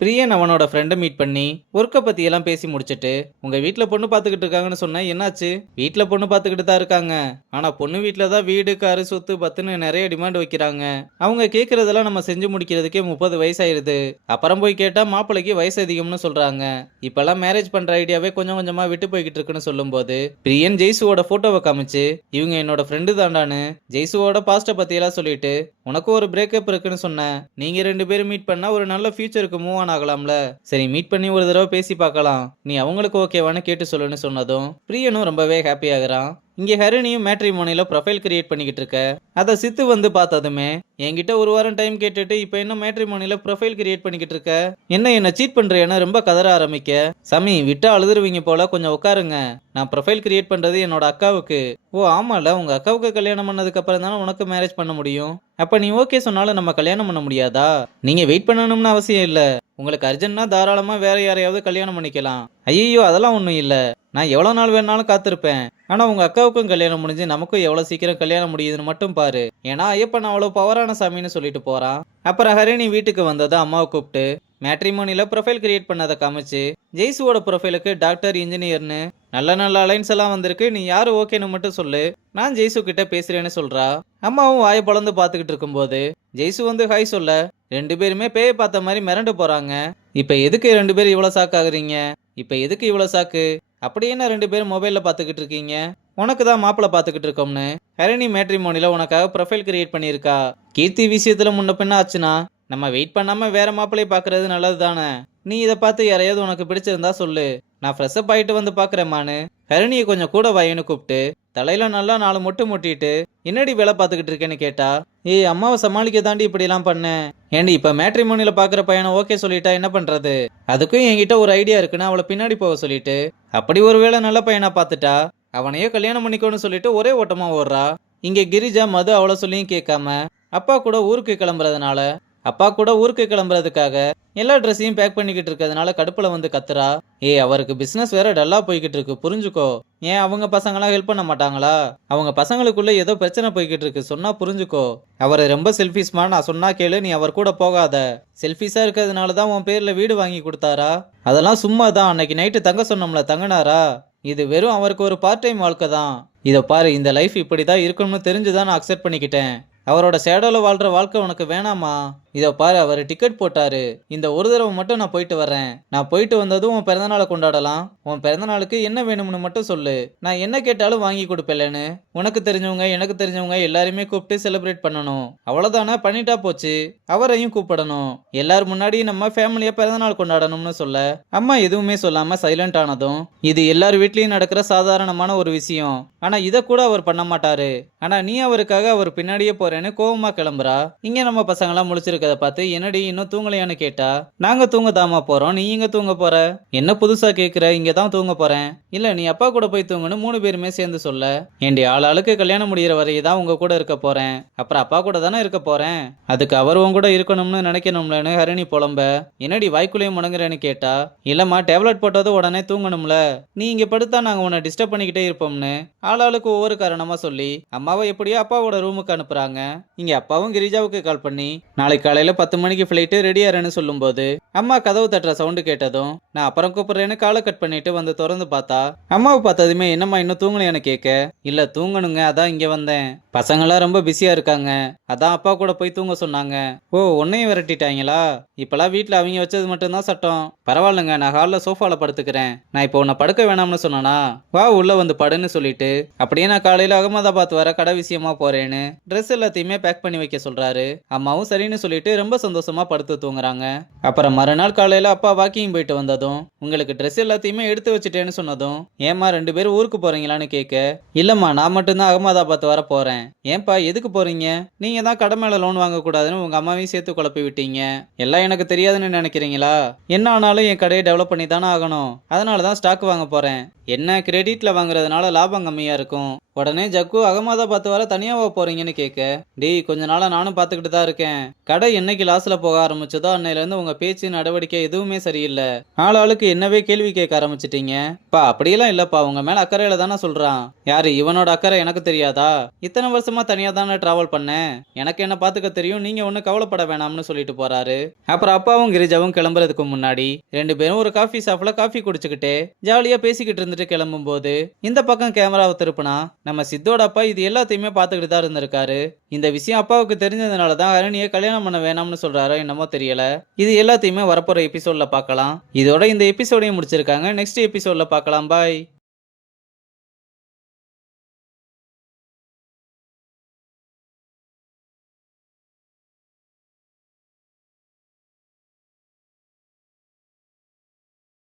பிரியன் அவனோட ஃப்ரெண்டை மீட் பண்ணி ஒர்க்கை பத்தி எல்லாம் பேசி முடிச்சிட்டு, உங்க வீட்ல பொண்ணு பாத்துக்கிட்டு இருக்காங்கன்னு சொன்னா என்னாச்சு? வீட்ல பொண்ணு பாத்துக்கிட்டு தான் இருக்காங்க. ஆனா பொண்ணு வீட்ல தான் வீடு, காரு, சொத்து, பத்துன்னு நிறைய டிமாண்ட் வைக்கிறாங்க. அவங்க கேக்குறதெல்லாம் நம்ம செஞ்சு முடிக்கிறதுக்கே 30 வயசாயிருது. அப்புறம் போய் கேட்டா மாப்பிள்ளைக்கு வயசு அதிகம்னு சொல்றாங்க. இப்பெல்லாம் மேரேஜ் பண்ற ஐடியாவே கொஞ்சம் கொஞ்சமா விட்டு போய்கிட்டு இருக்குன்னு சொல்லும்போது, பிரியன் ஜெய்சுவோட போட்டோவை காமிச்சு, இவங்க என்னோட ஃப்ரெண்டு தாண்டான்னு ஜெய்சுவோட பாஸ்ட பத்தி எல்லாம் சொல்லிட்டு, உனக்கும் ஒரு பிரேக்கப் இருக்குன்னு சொன்னேன். நீங்க 2 பேரும் மீட் பண்ணா ஒரு நல்ல ஃபியூச்சருக்கு மூவ் ஆன் ஆகலாம்ல. சரி மீட் பண்ணி ஒரு தடவை பேசி பார்க்கலாம். நீ அவங்களுக்கு ஓகேவான்னு கேட்டு சொல்லுன்னு சொன்னதும் பிரியனும் ரொம்பவே ஹாப்பி ஆகுறான். இங்க ஹரிணியும் மேட்ரிமோனில ப்ரொஃபைல் கிரியேட் பண்ணிக்கிட்டு இருக்க. அத சித்து வந்து பார்த்ததுமே, என்கிட்ட ஒரு வாரம் டைம் கேட்டுட்டு இப்ப என்ன மேட்ரிமோனில ப்ரொஃபைல் கிரியேட் பண்ணிக்கிட்டு இருக்க? என்ன சீட் பண்றியான்னு ரொம்ப கதற ஆரம்பிக்க, சாமி விட்டா அழுதுருவீங்க போல, கொஞ்சம் உட்காருங்க. நான் ப்ரொஃபைல் கிரியேட் பண்றது என்னோட அக்காவுக்கு. ஓ ஆமால, உங்க அக்காவுக்கு கல்யாணம் பண்ணதுக்கு அப்புறம் தானே உனக்கு மேரேஜ் பண்ண முடியும். அப்ப நீ ஓகே சொன்னாலும் நம்ம கல்யாணம் பண்ண முடியாதா? நீங்க வெயிட் பண்ணணும்னு அவசியம் இல்ல. உங்களுக்கு அர்ஜென்ட்னா தாராளமா வேற யாரையாவது கல்யாணம் பண்ணிக்கலாம். ஐயோ அதெல்லாம் ஒண்ணும் இல்ல. நான் எவ்வளவு நாள் வேணாலும் காத்திருப்பேன். ஆனா உங்க அக்காவுக்கும் கல்யாணம் முடிஞ்சு நமக்கும் எவ்வளவு சீக்கிரம் கல்யாணம் முடியுதுன்னு மட்டும் பாரு. ஏன்னா ஐயப்பன் அவ்வளவு பவரான சாமின்னு சொல்லிட்டு போறான். அப்புறம் ஹரிணி வீட்டுக்கு வந்ததை அம்மாவை கூப்பிட்டு மேட்ரிமோனில ப்ரொஃபைல் கிரியேட் பண்ணதை காமிச்சு, ஜெய்சுவோட ப்ரொஃபைலுக்கு டாக்டர், இன்ஜினியர்னு நல்ல நல்ல அலைன்ஸ் எல்லாம் வந்திருக்கு. நீ யாரு ஓகேன்னு மட்டும் சொல்லு, நான் ஜெய்சு கிட்ட பேசுறேன்னு சொல்றா. அம்மாவும் வாயை பொளந்து பாத்துக்கிட்டு இருக்கும்போது ஜெய்சு வந்து ஹாய் சொல்ல, 2 பேருமே பேய பார்த்த மாதிரி மிரண்டு போறாங்க. இப்ப எதுக்கு 2 பேரும் இவ்வளவு சாக்கு ஆகுறீங்க? இப்ப எதுக்கு இவ்வளவு சாக்கு? அப்படி என்ன 2 பேரும் மொபைல்ல பாத்துக்கிட்டு இருக்கீங்க? உனக்கு தான் மாப்பிள்ள பாத்துக்கிட்டு இருக்கோம்னு ஹரிணி மேட்ரிமோனில உனக்காக ப்ரொஃபைல் கிரியேட் பண்ணியிருக்கா. கீர்த்தி விஷயத்துல முன்ன பின்ன ஆச்சுன்னா நம்ம வெயிட் பண்ணாம வேற மாப்பிள்ளைய பாக்குறது நல்லது தானே. நீ இதை பார்த்து யாரையாவது உனக்கு பிடிச்சிருந்தா சொல்லு, நான் ஃப்ரெஷ் அப் ஆயிட்டு வந்து பாக்குறேம்மான்னு ஹரிணியை கொஞ்சம் கூட வாயின்னு கூப்பிட்டு தலையில நல்லா 4 மொட்டு மொட்டிட்டு, என்னடி வேலை பார்த்துக்கிட்டு இருக்கேன்னு கேட்டா, ஏய் அம்மாவை சமாளிக்க தாண்டி இப்படி எல்லாம் பண்ணேன். ஏண்டி இப்ப மேட்ரிமோனில பாக்குற பையனை ஓகே சொல்லிட்டா என்ன பண்றது? அதுக்கும் என்கிட்ட ஒரு ஐடியா இருக்குன்னு அவளை பின்னாடி போக சொல்லிட்டு, அப்படி ஒருவேளை நல்ல பையனா பார்த்துட்டா அவனையே கல்யாணம் பண்ணிக்கோன்னு சொல்லிட்டு ஒரே ஓட்டமா ஓடுறா. இங்க கிரிஜா மது அவளை சொல்லியும் கேட்காம அப்பா கூட ஊருக்கு கிளம்புறதுக்காக எல்லா ட்ரெஸ்ஸையும் பேக் பண்ணிக்கிட்டு இருக்கிறதுனால கடுப்புல வந்து கத்துறா. அவருக்கு பிசினஸ் வேற டல்லா போய்கிட்டு இருக்கு, புரிஞ்சுக்கோ. ஏன் அவங்க பசங்களாம் ஹெல்ப் பண்ண மாட்டாங்களா? அவங்க பசங்களுக்குள்ள ஏதோ பிரச்சனை போய்கிட்டு இருக்கு, சொன்னா புரிஞ்சுக்கோ. அவர் ரொம்ப செல்ஃபிஷ்மா, நான் சொன்னா கேளு, நீ அவர் கூட போகாத. செல்ஃபிஷா இருக்கிறதுனால தான் உன் பேர்ல வீடு வாங்கி கொடுத்தாரா? அதெல்லாம் சும்மா தான். அன்னைக்கு நைட்டு தங்க சொன்னோம்ல, தங்கினாரா? இது வெறும் அவருக்கு ஒரு பார்ட் டைம் வாழ்க்கை தான். இதை பாரு, இந்த லைஃப் இப்படிதான் இருக்கணும்னு தெரிஞ்சுதான் நான் அக்செப்ட் பண்ணிக்கிட்டேன். அவரோட ஷேடோல வாழ்ற வாழ்க்கை உனக்கு வேணாமா? இதை பாரு, அவர் டிக்கெட் போட்டாரு. இந்த ஒரு தடவை மட்டும் நான் போயிட்டு வரேன். நான் போயிட்டு வந்ததும் உன் பிறந்தநாளை கொண்டாடலாம். உன் பிறந்தநாளுக்கு என்ன வேணும்னு மட்டும் சொல்லு, நான் என்ன கேட்டாலும் வாங்கி கொடுப்பேன்னு. உனக்கு தெரிஞ்சவங்க எனக்கு தெரிஞ்சவங்க எல்லாருமே கூப்பிட்டு செலிப்ரேட் பண்ணணும். அவ்வளவுதானே, பண்ணிட்டா போச்சு. அவரையும் கூப்பிடணும். எல்லாரும் முன்னாடி நம்ம ஃபேமிலியா பிறந்தநாள் கொண்டாடணும்னு சொல்ல, அம்மா எதுவுமே சொல்லாம சைலண்ட் ஆனதும், இது எல்லார் வீட்லயும் நடக்கிற சாதாரணமான ஒரு விஷயம். ஆனா இதை கூட அவர் பண்ண மாட்டாரு. ஆனா நீ அவருக்காக அவர் பின்னாடியே போறேன்னு கோவமா கிளம்புறா. இங்க நம்ம பசங்களாம் முழிச்சிருக்கத பார்த்து, என்னடி இன்னும் தூங்கலையான்னு கேட்டா, நாங்க தூங்க தாமா போறோம், நீ இங்க தூங்க போற? என்ன புதுசா கேக்குற? இங்க தான் தூங்க போறேன். இல்ல நீ அப்பா கூட போய் தூங்குன்னு 3 பேருமே சேர்ந்து சொல்ல, ஏண்டி ஆளாளுக்கு கல்யாணம் முடிகிற வரையும் தான் உங்க கூட இருக்க போறேன், அப்புறம் அப்பா கூட தானே இருக்க போறேன், அதுக்கு அவர் உன் கூட இருக்கணும்னு நினைக்கணும்லன்னு ஹரிணி புலம்ப, என்னடி வாய்க்குள்ளேயும் முடங்குறேன்னு கேட்டா, இல்லம்மா டேப்லெட் போட்டது உடனே தூங்கணும்ல, நீ இங்க படுத்தா நாங்க உன்னை டிஸ்டர்ப் பண்ணிக்கிட்டே இருப்போம்னு ஆளாளுக்கு ஒவ்வொரு காரணமா சொல்லி அம்மாவை எப்படியோ அப்பாவோட ரூமுக்கு அனுப்புறாங்க. இங்க அப்பாவும் கிரிஜாவுக்கு கால் பண்ணி நாளைக்கு காலையில 10 மணிக்கு ஃபிளைட்டு ரெடியாருன்னு சொல்லும் போது, அம்மா கதவு தட்டுற சவுண்டு கேட்டதும் நான் அப்புறம் கூப்பிடுறேன்னு காலை கட் பண்ணிட்டு வந்து திறந்து பார்த்தா, அம்மாவை பார்த்ததுமே என்னம்மா இன்னும் தூங்கலையான்னு கேட்க, இல்ல தூங்கணுங்க, அதான் இங்க வந்தேன். பசங்களாம் ரொம்ப பிஸியா இருக்காங்க, அதான் அப்பா கூட போய் தூங்க சொன்னாங்க. ஓ உன்னையும் விரட்டிட்டாங்களா? இப்பெல்லாம் வீட்டுல அவங்க வச்சது மட்டும்தான் சட்டம். பரவாயில்லைங்க, நான் ஹாலில் சோஃபால படுத்துக்கிறேன். நான் இப்போ உன்னை படுக்க வேணாம்னு சொன்னா, வா உள்ள வந்து படுன்னு சொல்லிட்டு அப்படியே நான் காலையில அகமதாபாத் வர கடை விஷயமா போறேன்னு ட்ரெஸ் எல்லாத்தையுமே பேக் பண்ணி வைக்க சொல்றாரு. அம்மாவும் சரின்னு சொல்லிட்டு ரொம்ப சந்தோஷமா படுத்து தூங்குறாங்க. அப்புறம் மறுநாள் காலையில அப்பா வாக்கிங் போயிட்டு வந்ததும், உங்களுக்கு ட்ரெஸ் எல்லாத்தையுமே எடுத்து வச்சுட்டேன்னு சொன்னதும், ஏமா 2 பேரும் ஊருக்கு போறீங்களான்னு கேட்க, இல்லம்மா நான் மட்டும்தான் அகமதாபாத் வர போறேன். ஏன்பா எதுக்கு போறீங்க? நீங்க தான் கடை மேல லோன் வாங்க கூடாதுன்னு உங்க அம்மாவையும் சேர்த்து குழப்பி விட்டீங்க. எல்லாம் எனக்கு தெரியாதுன்னு நினைக்கிறீங்களா? என்ன ஆனாலும் என் கடையை டெவலப் பண்ணி தானே ஆகணும், அதனாலதான் ஸ்டாக் வாங்க போறேன். என்ன கிரெடிட்ல வாங்குறதுனால லாபம் கம்மியா இருக்கும். உடனே ஜக்கு அகமதாபாத் வர தனியாவா போறீங்கன்னு கேட்க, டேய் கொஞ்ச நாளா நானும் பாத்துக்கிட்டு தான் இருக்கேன். கடை என்னைக்கு லாஸ்ல போக ஆரம்பிச்சதோ அன்னையில இருந்து உங்க பேச்சு நடவடிக்கை எதுவுமே சரியில்லை. ஆளாளுக்கு என்னவே கேள்வி கேட்க ஆரம்பிச்சிட்டீங்க. பா அப்படியெல்லாம் இல்லப்பா, உங்க மேல அக்கறையில தானே சொல்றான். யாரு இவனோட அக்கறை எனக்கு தெரியாதா? இத்தனை வருஷமா தனியா தானே டிராவல் பண்ணேன். எனக்கு என்ன பாத்துக்க தெரியும், நீங்க ஒன்னும் கவலைப்பட வேணாம்னு சொல்லிட்டு போறாரு. அப்புறம் அப்பாவும் கிரிஜாவும் கிளம்புறதுக்கு முன்னாடி 2 பேரும் ஒரு காஃபி ஷாப்ல காஃபி குடிச்சுக்கிட்டு ஜாலியா பேசிக்கிட்டு இருந்துட்டு கிளம்பும் போது இந்த பக்கம் கேமராவை திருப்பினா நம்ம சித்தோட அப்பா இது எல்லாத்தையுமே பார்த்துக்கிட்டு தான் இருந்திருக்காரு. இந்த விஷயம் அப்பாவுக்கு தெரிஞ்சதுனால தான் ஹரிணியை கல்யாணம் பண்ண வேணாம்னு சொல்றாரோ என்னமோ தெரியல. இது எல்லாத்தையுமே வரப்போற எபிசோட்ல பார்க்கலாம். இதோட இந்த எபிசோடையும் முடிச்சிருக்காங்க. நெக்ஸ்ட் எபிசோட்ல பார்க்கலாம். பாய்.